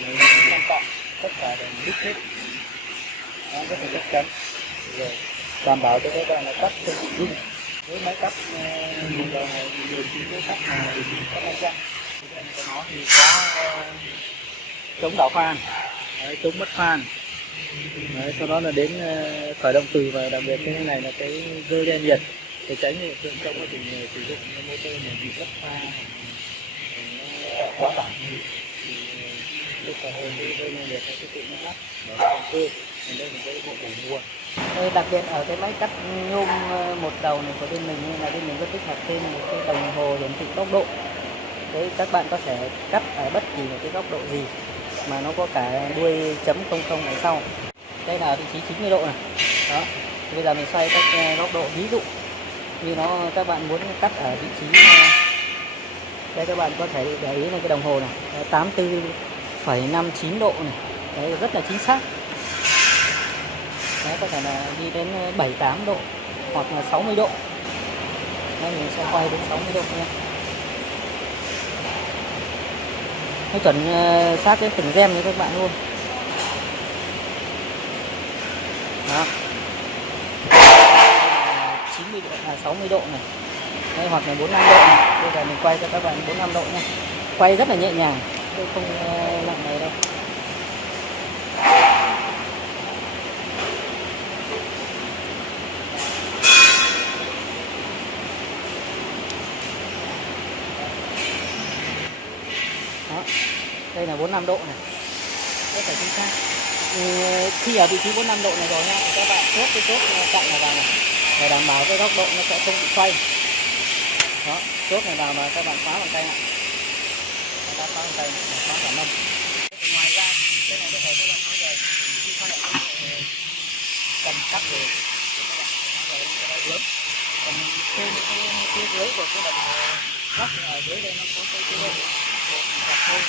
đầu 15 cọng, tất cả đều đúc hết, nó rất là chắc chắn. Rồi đảm bảo cho các bạn là cắt không bị rung. Với máy cắt một đầu này thì điều chỉnh cái cắt này điều chỉnh các máy cắt của nó thì có chống đảo phan, đấy, chống mất phan. Đấy, sau đó là đến khởi động từ, và đặc biệt cái này là cái rơi đen nhiệt để tránh hiện tượng trong quá trình sử dụng motor này bị mất pha quá tải thì lúc cả hơi rơi đen nhiệt nó sẽ tự nó ngắt để động cơ. Đây là cái bộ đủ nguồn. Đặc biệt ở cái máy cắt nhôm một đầu này của bên mình là bên mình có tích hợp thêm một cái đồng hồ hiển thị góc độ. Đấy, các bạn có thể cắt ở bất kỳ một cái góc độ gì mà nó có cả đuôi chấm 00 ở sau. Đây là vị trí 90 độ này. Đó. Bây giờ mình xoay các góc độ, ví dụ như các bạn muốn cắt ở vị trí đây, các bạn có thể để ý là cái đồng hồ này 84,59 độ này. Đấy, rất là chính xác. Đấy, có thể là đi đến 78 độ hoặc là 60 độ. Đấy, mình sẽ quay đến 60 độ nha. Nó chuẩn sát đến từng gem như các bạn luôn. Đó. 90 độ, 60 độ này. Đấy, hoặc là 45 độ này. Bây giờ mình quay cho các bạn 45 độ nha. Quay rất là nhẹ nhàng, tôi không nặng này đâu. Đó. Đây là 45 độ này, rất là chính xác. Khi ở vị trí 45 độ này rồi nha, thì các bạn chốt cái chốt chặn này vào này để đảm bảo cái góc độ nó sẽ không bị xoay. Đó, chốt này vào mà các bạn khóa bằng tay ạ. Các bạn khóa bằng tay, khóa cả mâm. Ngoài ra cái này có thể các bạn tháo rời, khi phát hiện cầm cắt rồi các bạn tháo rời cái đấy lớn. Còn trên cái phía dưới của cái đồng hồ lắc ở dưới đây nó có cái bộ đặt thôi.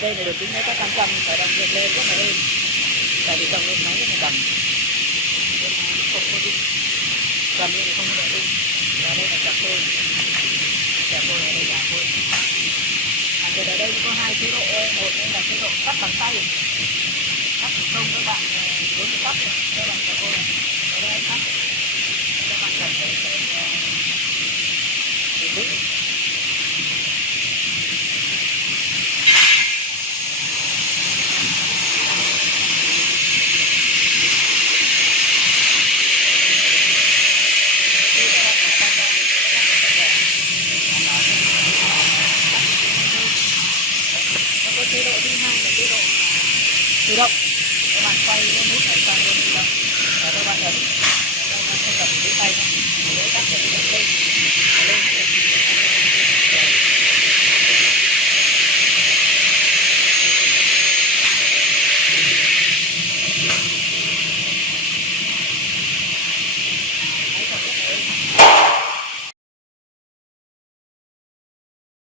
Đây là được tính máy có 500, phải đang vượt lên rất là êm, tại vì trong lên máy rất là đầm, không có rung, đầm nhưng không có độ rung. Và đây là chặt phôi, này đây là phôi. Thì ở đây có hai chế độ, một là chế độ cắt bằng tay, cắt thủ công các bạn hướng cắt các bạn chặt phôi, ở đây cắt các bạn chặt để vững. Chế độ thứ hai là chế độ tự động, các bạn quay cái nút này sang bên tự động và các bạn ấn, các bạn không cần giữ tay nữa, để cắt để tự động lên